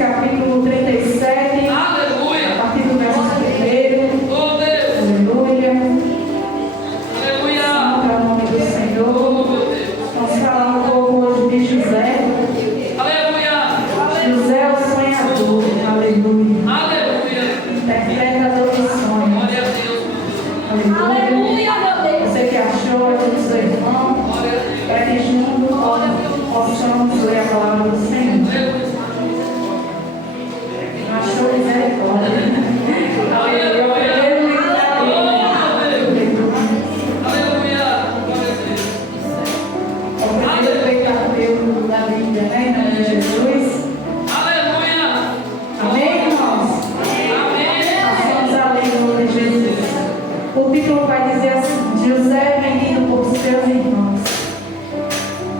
capítulo 37, Aleluia. a partir do verso 1. Oh Deus. Aleluia. Aleluia. Santo é o nome do Oh Senhor. meu Deus. Vamos falar um pouco hoje de José. Aleluia. José é o sonhador. Aleluia. Aleluia. Interpretador de sonhos. Glória a Deus. Aleluia. Você que achou, é do seu irmão, Glória a Deus. para que juntos possamos ler a palavra do Senhor. Achou misericórdia. Aleluia. Da Bíblia, né? Em nome de Jesus. Aleluia. Amém, irmãos? Amém. Nós vamos a ler em nome de Jesus. O título vai dizer assim: José vendido por seus irmãos.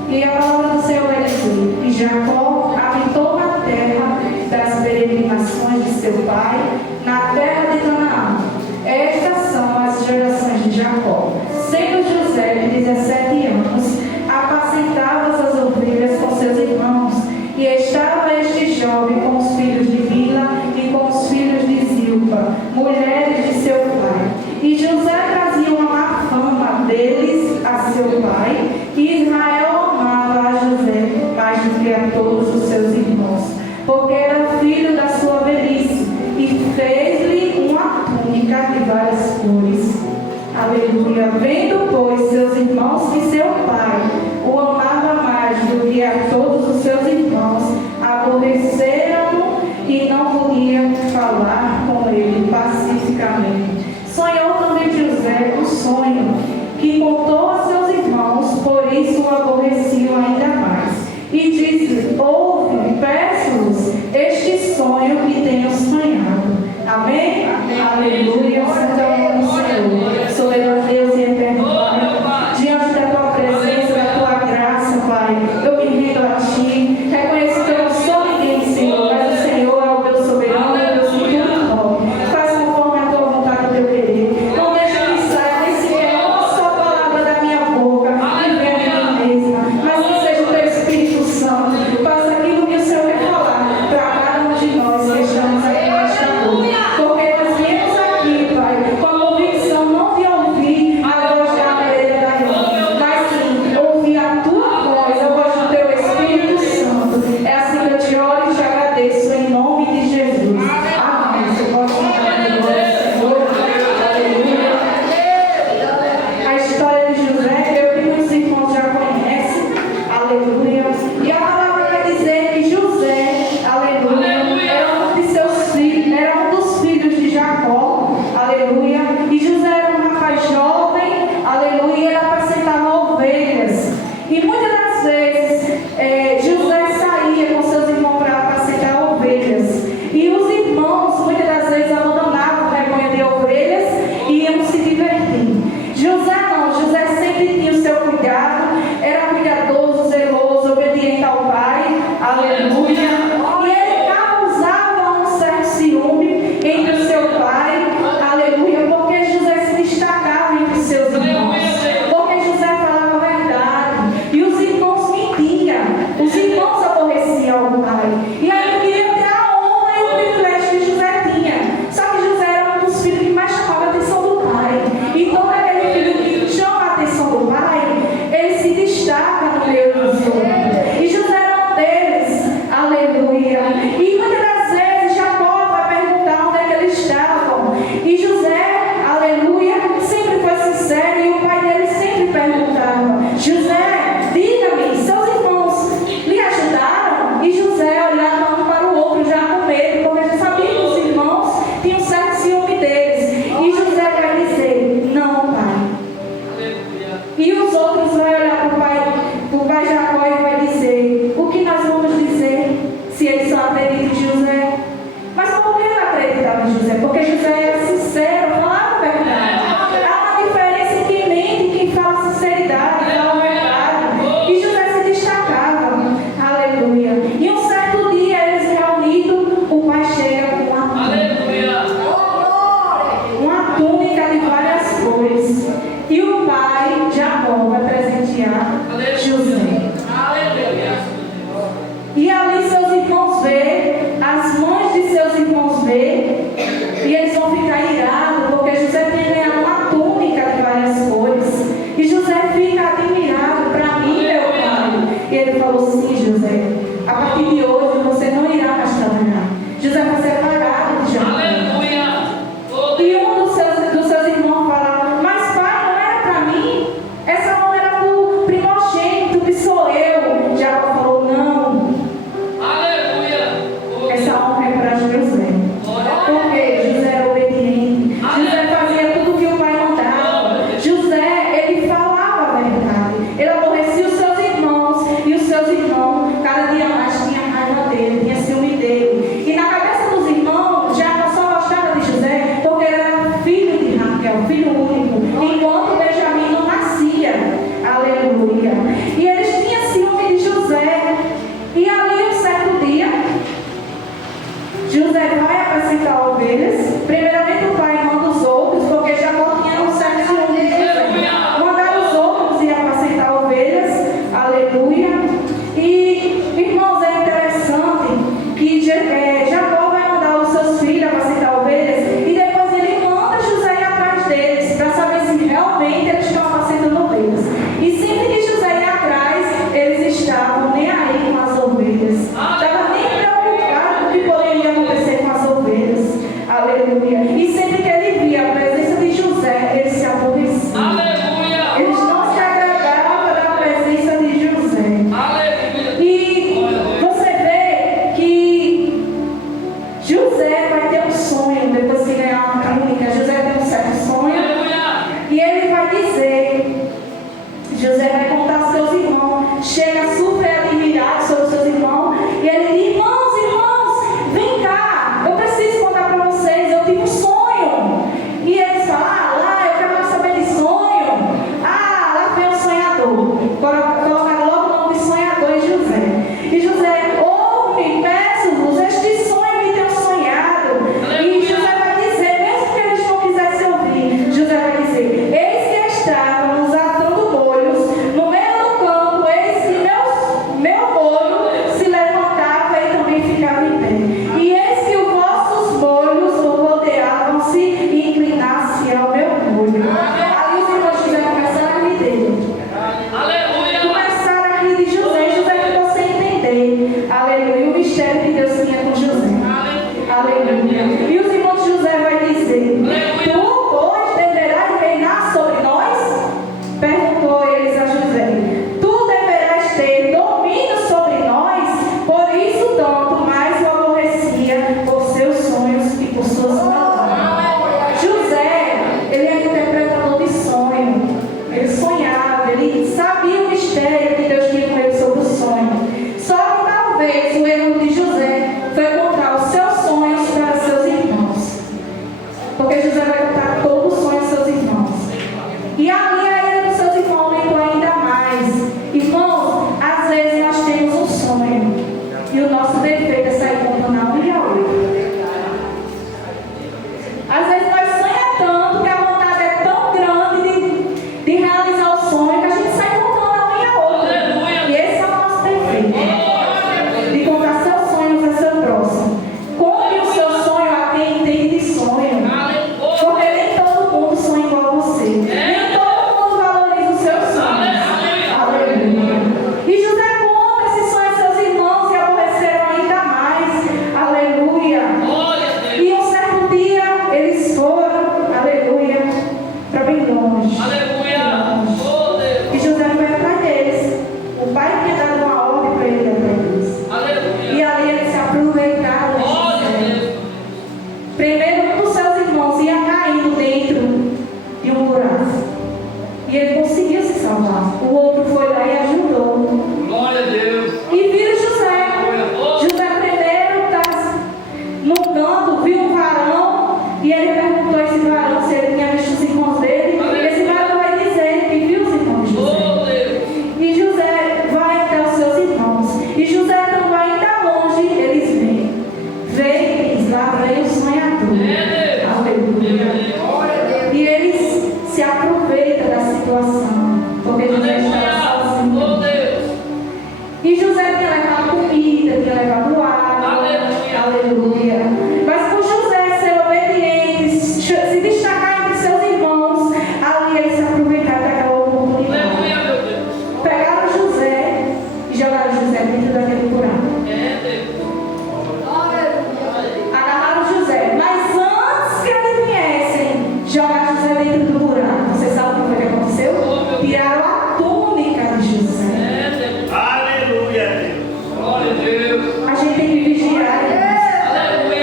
E a palavra do Senhor vai dizer: E Jacó habitou na terra das peregrinações de seu pai, na terra de Canaã. Estas são as gerações de Jacó. Sendo José de 17 anos, apacentava as ovelhas com seus irmãos, e estava este jovem com os filhos de Bila e com os filhos de Zilpa, mulheres de seu pai. E José trazia uma má fama deles a seu pai, e Israel amava a José mais do que a todos os seus irmãos, porque era filho da sua velhice, e fez-lhe uma túnica de várias cores. Aleluia. Vendo, pois, seus irmãos que seu pai o amava mais do que a todos os seus irmãos, aborreceram-no e não podiam falar com ele pacificamente. Sonhou também José um sonho que contou a seus irmãos, por isso o aborreciam ainda mais. E disse: ouve, peço-vos este sonho que tenho sonhado. Amém? Amém. Aleluia. Santo é o nome do Senhor. Soberano Deus e eterno Pai, diante da tua presença, da tua graça, Pai, eu me rendo a ti. Reconheço que eu não sou ninguém, Senhor, mas o Senhor é o meu soberano, o meu Senhor. Faz conforme a tua vontade, o teu querer. Não deixa que saia nem sequer uma só palavra da minha boca e venha a mim mesma, mas que seja o teu Espírito Santo. Faça aquilo que o Senhor quer falar para cada um de nós que estamos aqui nesta noite. Porque nós viemos aqui José vai apacentar ovelhas. Primeiramente o pai manda os outros, porque Jacó tinha um certo ciúme de José. Mandaram os outros ir apacentar ovelhas. Aleluia. E, irmãos, é interessante que Jacó vai mandar os seus filhos apacentar ovelhas e depois ele manda José ir atrás deles para saber se realmente eles estão apacentando ovelhas. E sempre que José ia atrás, eles estavam nem aí com as ovelhas. Estavam nem preocupados com o que poderia acontecer com as ovelhas. Aleluia. E sempre que ele via a presença de José, ele se aborrecia. Aleluia. Eles não se agradavam da presença de José. Aleluia. E você vê que José vai ter um sonho depois que ganhar uma túnica. José tem um certo sonho. Aleluia. E ele vai dizer, José vai contar aos seus irmãos, chega super admirado sobre os seus irmãos, e ele diz, irmãos, vem cá, eu preciso contar para vocês, eu tive um sonho. E eles falam, lá, eu quero mais saber de sonho. Lá vem o sonhador. Coloca logo o nome de sonhador em José. E José, ouve, peço-vos, este sonho me tenho sonhado. E José vai dizer, mesmo que eles não quisessem ouvir, José vai dizer, eis que estávamos atando molhos no meio do campo, eis que meu molho se levantava e também ficava em pé. E eis que os vossos molhos rodeavam-se e inclinasse ao meu molho. Ali os irmãos José começaram a rir dele. Aleluia. Começaram a rir de José e José ficou sem entender. Aleluia. O mistério que Deus tinha com José. Aleluia. E os irmãos de José vai dizer, tu, pois, deverás reinar sobre nós? Perguntou eles a José. Tu deverás ter domínio sobre nós? Por isso, tanto mais o aborrecia por seus sonhos e por suas palavras. José, ele era interpretador de sonho. Ele sonhava, ele sabia o mistério que Deus tinha com ele sobre o sonho. Só que talvez o erro de José foi contar os seus sonhos para seus irmãos. Porque José vai contar todo o sonho aos seus irmãos. E ali a ira dos seus irmãos aumentou ainda mais. Irmãos, às vezes nós temos um sonho. E o nosso defeito é sair contando um e a outro. Às vezes nós sonhamos tanto que a vontade é tão grande de realizar o sonho que a gente sai contando um e a outro. E esse é o nosso defeito. De contar seus sonhos a seu próximo. Conte o seu sonho a quem entende de sonho. Porque nem todo mundo sonha igual a você. Nem todo mundo valoriza os seus sonhos. Aleluia. E José conta esse sonho aos seus irmãos e aborreceram ainda mais. Aleluia. E um certo dia eles foram, aleluia, para bem longe. Aleluia. Oh, Deus. E José foi atrás deles. O pai tinha dado uma ordem para ele ir atrás deles. Aleluia. E ali eles se aproveitaram de José. Primeiro, um dos seus irmãos ia caindo dentro de um buraco. E ele conseguiu se salvar. O outro foi lá e ajudou. Glória a Deus. E viram José. José primeiro está no canto, viu um varão. E ele perguntou a esse varão se ele tinha visto os irmãos dele. E esse varão vai dizer que viu os irmãos de José. Oh, Deus. E José vai até os seus irmãos. E José não vai ainda longe, eles vêm. Vem, lá vem o sonhador. Aleluia. E eles se aproveitam da situação. Porque José estava sozinho. Oh, Deus. E José tinha levado comida, tinha levado água. Aleluia. Mas por José ser obediente, se destacar entre seus irmãos, ali eles se aproveitaram daquela oportunidade. Aleluia, meu Deus. Pegaram José e jogaram José dentro daquele buraco. Deus. Agarraram José. Mas antes que eles viessem jogar José dentro do buraco, você sabe o que foi que aconteceu? Tiraram a túnica de José. Deus. Aleluia, Deus. Glória a Deus. A gente tem que vigiar. Aleluia.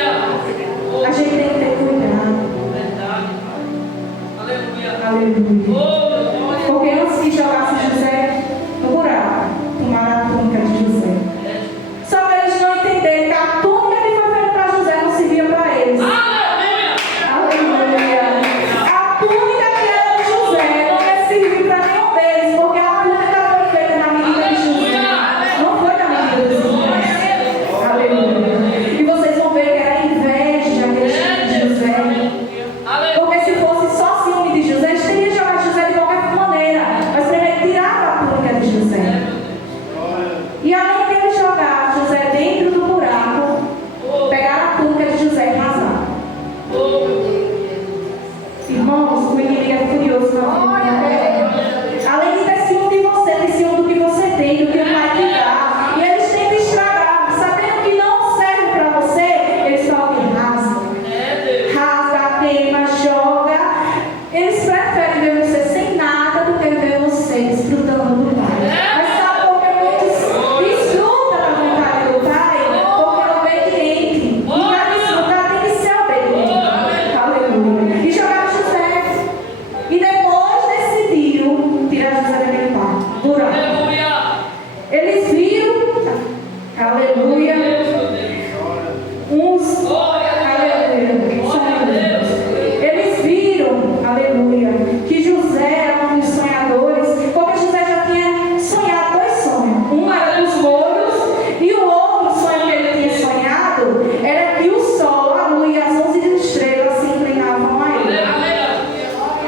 aleluia, que José era um dos sonhadores, porque José já tinha sonhado 2 sonhos. Um era dos molhos, e o outro sonho que ele tinha sonhado era que o sol, a lua e as 11 estrelas se inclinavam a ele.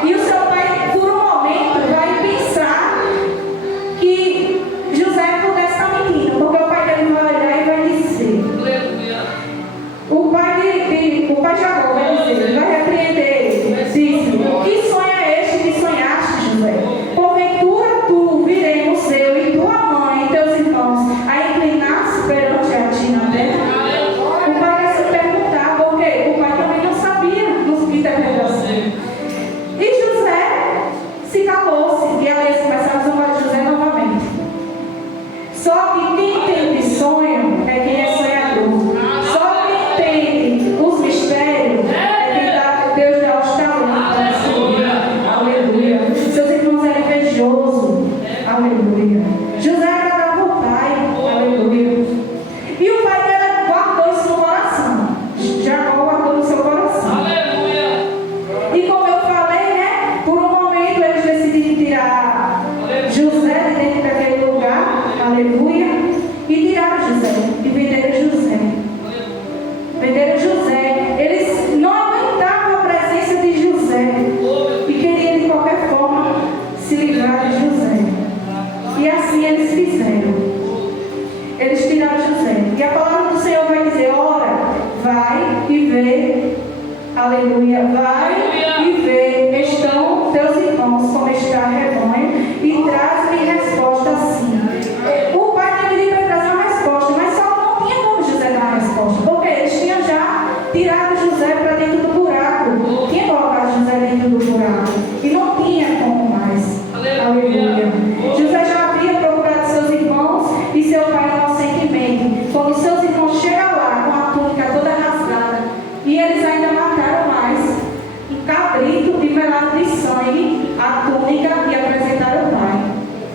E o seu pai, por um momento, vai pensar que José pudesse estar mentindo, porque o pai dele vai olhar e vai dizer, o pai Jacó vai dizer, vai repreender ele, disse: que sonho é este que sonhaste, José? Porventura tu, viremos eu e tua mãe e teus irmãos a inclinar-se perante a ti na terra? O pai vai se perguntar, por quê? O pai também não sabia nos interpretações. E José se calou-se, e ali começaram a zombar de José novamente. Só que quem entende sonho é quem é sonhador. Só quem entende os mistérios é quem Deus dá os talentos. Aleluia. Seus irmãos eram invejosos. Aleluia. José agradava o pai. Aleluia. E o pai dele guardou isso no coração. Jacó guardou no seu coração. E como eu falei, né? Por um momento eles decidiram tirar José de dentro daquele lugar. Aleluia. E tiraram José. E venderam José. Venderam José. Eles não aguentavam a presença de José. E queriam de qualquer forma se livrar de José. E assim eles fizeram. Eles tiraram José. E a palavra do Senhor vai dizer: ora, vai e vê. Aleluia. Vai e vê. Estão teus irmãos como está o rebanho. E traz-me resposta assim. O pai deveria trazer uma resposta, mas só não tinha como José dar uma resposta, porque eles tinham já tirado José para dentro do buraco. Tinha colocado José dentro do buraco. E não tinha como mais. Aleluia. José já havia procurado seus irmãos e seu pai inocentemente. Quando seus irmãos chegam lá com a túnica toda rasgada, e eles ainda mataram mais um cabrito nivelado de sangue, a túnica, e apresentaram ao pai.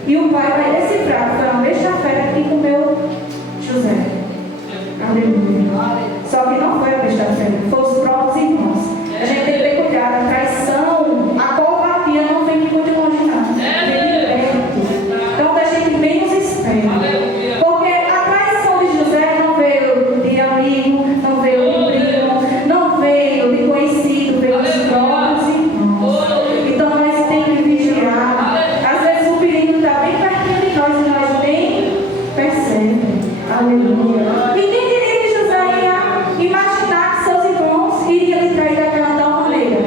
E o pai vai decifrar que foi a mesma fera que comeu José. Aleluia. Só que não foi a mesma fera, foram os próprios irmãos. A gente tem que ter cuidado. A traição, a covardia não vem de muito longe, não. Vem de perto. Então, da gente menos espera. Porque a traição de José não veio de amigo, não veio de primo, não veio de conhecido, veio dos próprios irmãos. Então, nós temos que vigiar. Às vezes o perigo está bem pertinho de nós e nós nem percebemos. Aleluia. E quem diria que José ia imaginar que seus irmãos iriam lhe trair daquela tal maneira?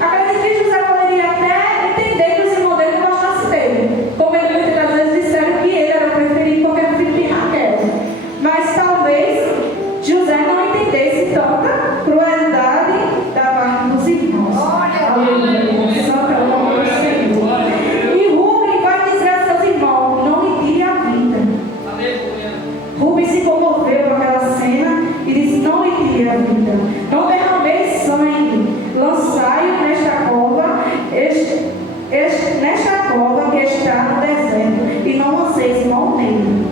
Acredito que José poderia até entender que os irmãos dele não gostassem dele. Como ele muitas vezes disseram que ele era o preferido porque era o filho de Raquel. Mas talvez José não entendesse tanta crueldade da parte dos irmãos. Aleluia. Santo é o nome do Senhor. E Rubem vai dizer a seus irmãos: não lhe tire a vida. Rubem se comoveu com aquela cena e disse: não lhe tire a vida. Não derrameis sangue. Lançai-o nesta cova, nesta cova que está no deserto, e não lanceis mão nele.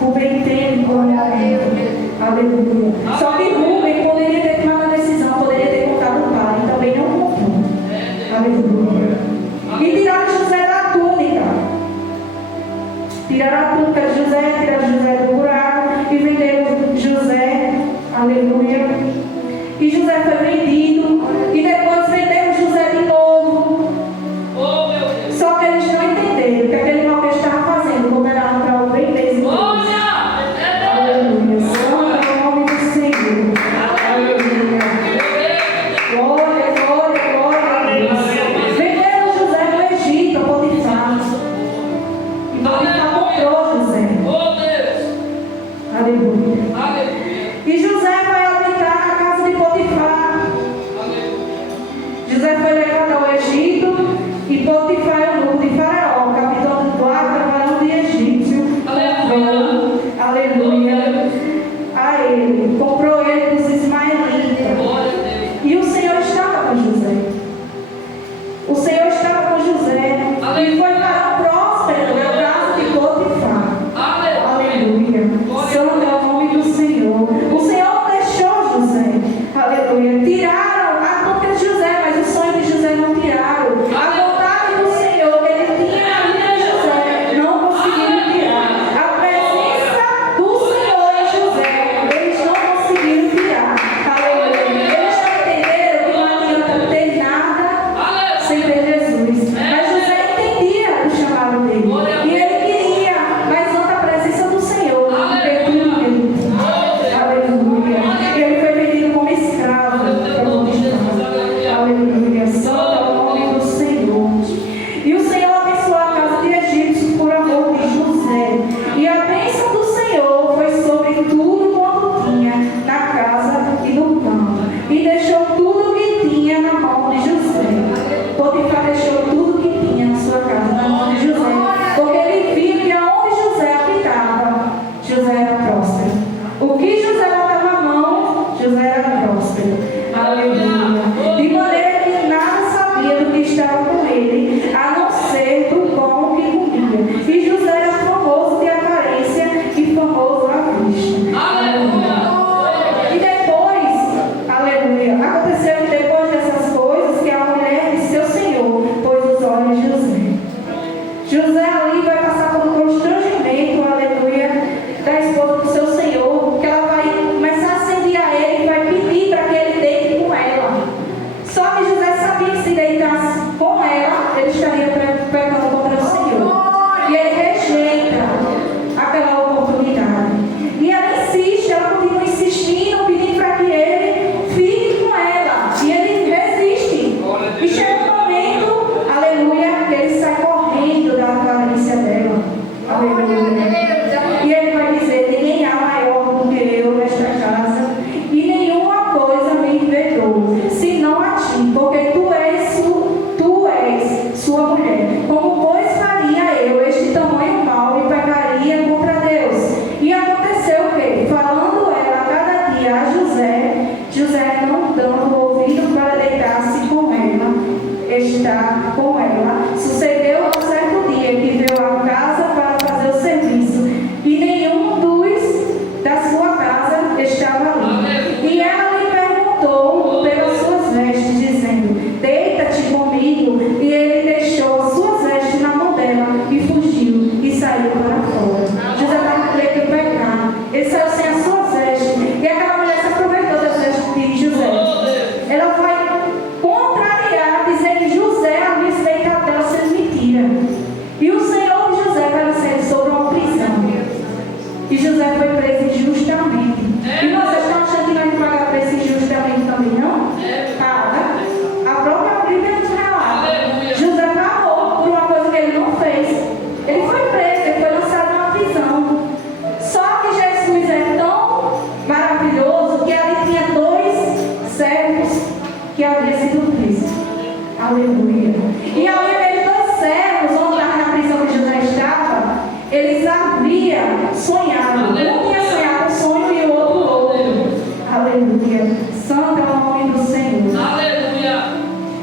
Rubem teme por aleluia. Só que Rubem poderia ter tomado a decisão, poderia ter contado o pai, e também não contou. Aleluia. E tiraram José da túnica. Tiraram a túnica de José, tiraram José do buraco e venderam José. Aleluia. E José foi vendido. E depois venderam José de novo. Só que eles não entenderam que aquele mal que eles estavam fazendo, como era para o bem mesmo. Aleluia. Santo é o nome do Senhor. Aleluia. Glória, glória, glória a Deus. Venderam José no Egito, a Potifar. E Potifar comprou José. Aleluia. E José vai habitar na casa de Potifar. José era próspero. Aleluia. De maneira que nada sabia do que estava com ele, a não ser do pão que comia. E José era famoso de aparência e famoso à vista. E depois, aleluia, aconteceu que depois dessas coisas que a mulher de seu senhor pôs os olhos de José. José ali vai passar por um constrangimento, aleluia, da esposa do seu senhor, que ela vai começar a assediar ele e vai pedir para que ele deite com ela. Só que José sabia que se deitasse com ela, ele estaria pecando contra o Senhor. E ele rejeita aquela oportunidade. E ela insiste, ela continua insistindo, pedindo para que ele fique com ela. E ele resiste. E chega um momento, aleluia, que ele sai correndo da aparência dela. Aleluia. E ele vai dizer: ninguém há maior do que eu nesta casa, e nenhuma coisa me envedou, senão a ti, porque tu és sua mulher. Como pois faria eu este tamanho mal e pecaria contra Deus? E aconteceu que, falando ela a cada dia a José não dando ouvido para deitar-se com ela, estar com ela, sucedeu um certo dia que veio à casa para fazer o serviço, e nenhum dos da sua casa estava ali. E ela lhe perguntou pelas suas vestes, dizendo: deita-te comigo. E ele deixou as suas vestes na mão dela e fugiu e saiu para fora. José estava com medo de pecar. Ele saiu sem as suas vestes. E aquela mulher se aproveitou das vestes de José. Ela vai contrariar, dizer que José havia se deitado dela sendo mentira. E o Senhor de José vai ser sobre uma prisão. E José foi preso injustamente. E vocês estão achando que não vai pagar preço injustamente também, não? Paga. A própria Bíblia nos relata. José pagou por uma coisa que ele não fez. Ele foi preso, ele foi lançado numa prisão. Só que Jesus é tão maravilhoso que ali tinha 2 servos que haviam sido presos. Aleluia. E ali aqueles 2 servos, onde estava na prisão que José estava, eles haviam sonhado. Um tinha sonhado um sonho e o outro. Aleluia. Santo é o nome do Senhor. Aleluia.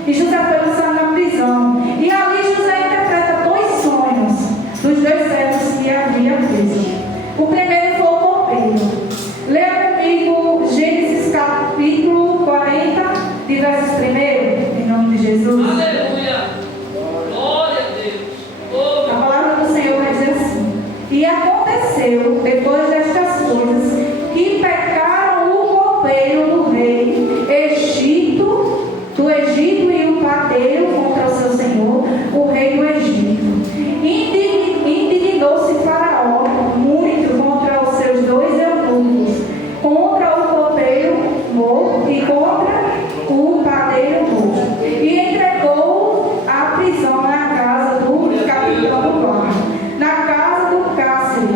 E José foi lançado na prisão. E ali José interpreta 2 sonhos dos 2 servos que havia preso. O primeiro foi o copeiro. Leia comigo Gênesis capítulo 40, de versos 1, em nome de Jesus. Aleluia. Glória a Deus. A palavra do Senhor vai dizer assim: e aconteceu, depois destas coisas, que pecaram o copeiro do rei do Egito e o padeiro contra o seu senhor, o rei do Egito. Indignou-se Faraó muito contra os seus 2 eunucos, contra o copeiro morto e contra o padeiro morto, e entregou a prisão na casa do capitão do guarda, na casa do cárcere,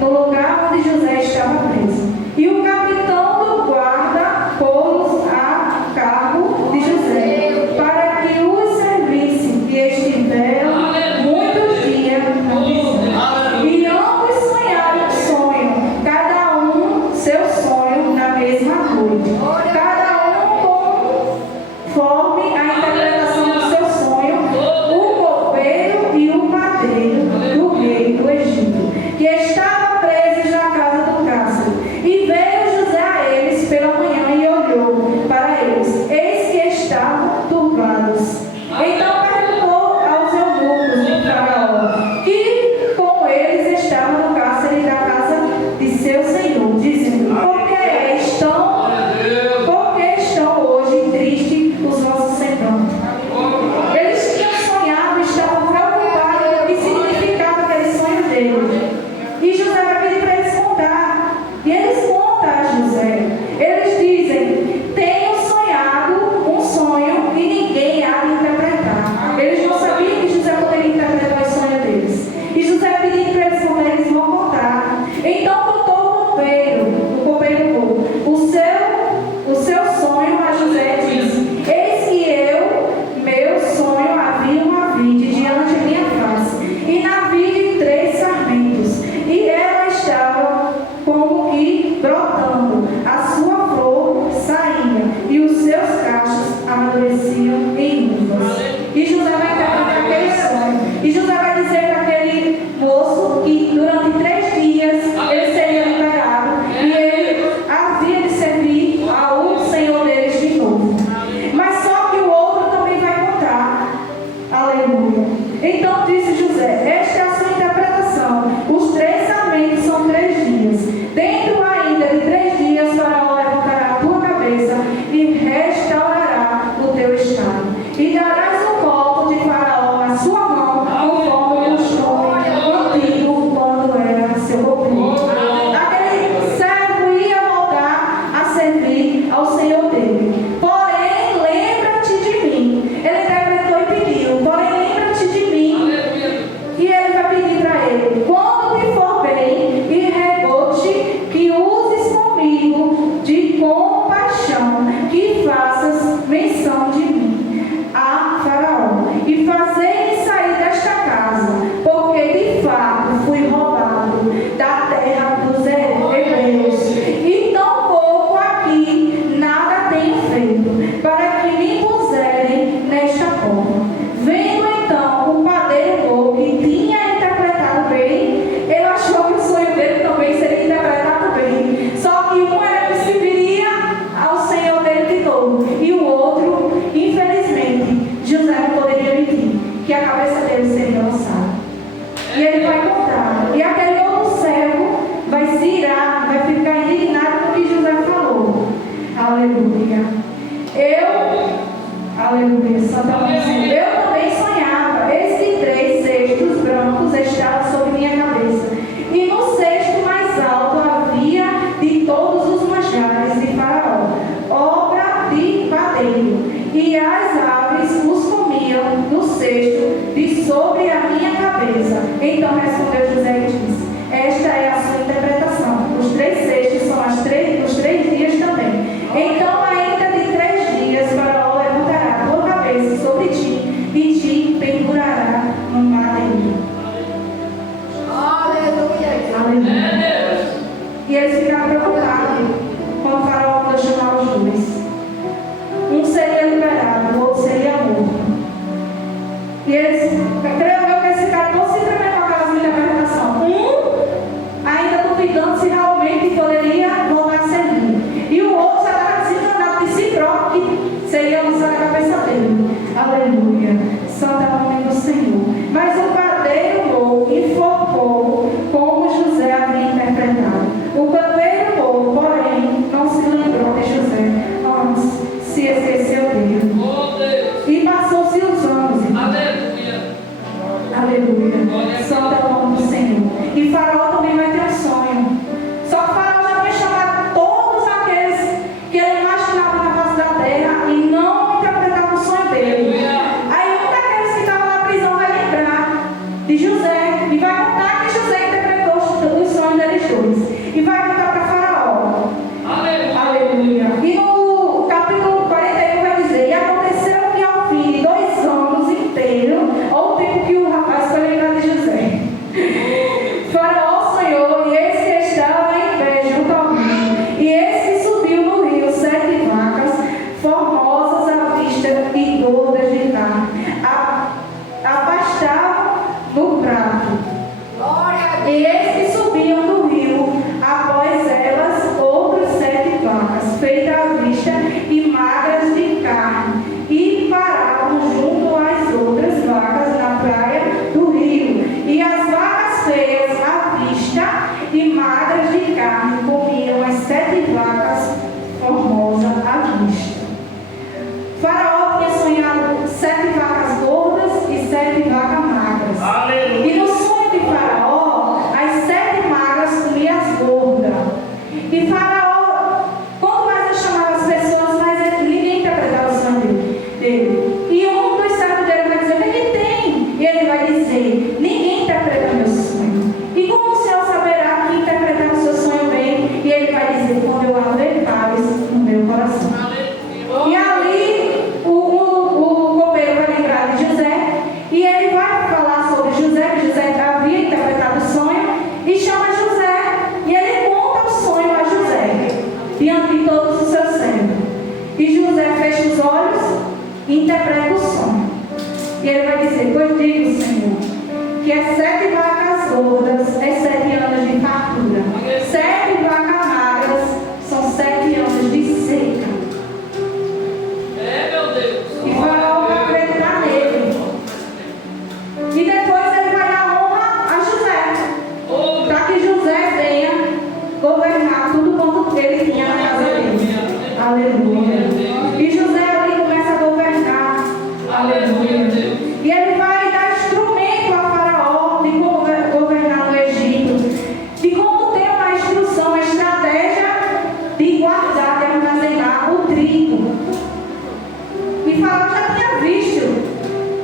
no lugar onde José estava preso. E o capitão do guarda pô-los a cargo de José, para que os servisse, e estiveram muitos dias na prisão. E ambos sonharam um sonho, cada um seu sonho na mesma noite. Aleluia. Aleluia, Santo Senhor. Eu também sonhava. Eis que 3 cestos brancos estavam sobre minha cabeça. E no cesto mais alto havia de todos os manjares de Faraó, obra de padeiro. E as aves os comiam no cesto de sobre a minha cabeça. Então respondeu José e disse: esta é a sua interpretação. Os 3 cestos são os 3 dias também. Então ainda de 3 dias Faraó levantará a tua cabeça sobre ti e te pendurará no madeiro. Aleluia. E eles ficaram preocupados quando Faraó mandou chamar os 2. Um seria liberado, o outro seria morto. E eles, creio eu que eles ficaram todos se tremendo com aquelas interpretações. Ainda duvidando se realmente poderia voltar a servir. E o outro já estava desenganado de si próprio, que seria lançar a cabeça dele. Aleluia. Santo é o nome do Senhor. Mas o padeiro informou como José havia interpretado. O padeiro, porém, não se lembrou de José. Se esqueceu dele. E passou-se os anos. Aleluia. Santo é o nome do Senhor. E Faraó também vai ter um sonho. Só que Faraó já tinha chamado todos aqueles que ele imaginava na face da terra e não interpretava o sonho dele. Aí um daqueles que estava na prisão vai lembrar de José e vai contar que José interpretou os sonhos deles 2. E vai contar para Faraó. Aleluia. E no capítulo 41 vai dizer: e aconteceu que ao fim de 2 anos inteiros, ou o tempo que o rapaz foi lembrar de José, Faraó sonhou, e eis que estava em pé junto ao rio, e eis que subiu no rio 7 vacas, formosas à vista e gordas de carne, apastavam no prato. E eis que subiam do rio, após elas, outras 7 vacas, feitas à vista e magras de carne, e paravam junto às outras vacas na praia do rio. E as vacas feias à vista e magras de carne comiam as 7 vacas formosas à vista. Faraó tinha sonhado 7 vacas gordas e 7 vacas magras. Aleluia. E no sonho de Faraó, as 7 magras comiam as gordas. E Faraó, quanto mais ele chamava as pessoas, mais ninguém interpretava o sonho dele. E um dos servos dele vai dizer: o que tem? E ele vai dizer: ninguém interpreta meu sonho. E como o Senhor saberá que interpretar o seu sonho bem? E ele vai dizer: quando eu haver paz no meu coração. E ali o copeiro vai lembrar de José, e ele vai falar sobre José, que José havia interpretado o sonho, e chama José, e ele conta o sonho a José, diante de todos os seus servos. E José fecha os olhos e interpreta o sonho. E ele vai dizer: pois digo, Senhor, que as 7 vacas gordas é 7 anos de fartura, 7 vacas magras são 7 anos de seca. Meu Deus. E Faraó vai acreditar nele. E depois ele vai dar honra a José, para que José venha governar tudo quanto ele tinha na casa dele. Aleluia. E José ali começa a governar. Aleluia. E ele vai dar instrumento a Faraó de como governar no Egito, de como ter uma instrução, uma estratégia de guardar, de armazenar o trigo. E Faraó já tinha visto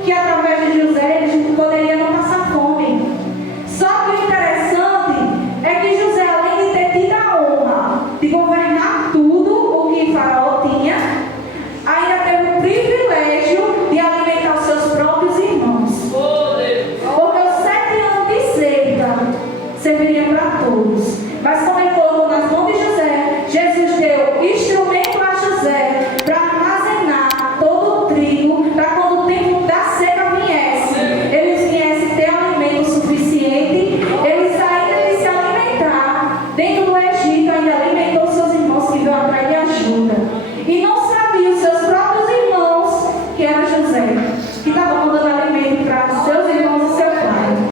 que através de José eles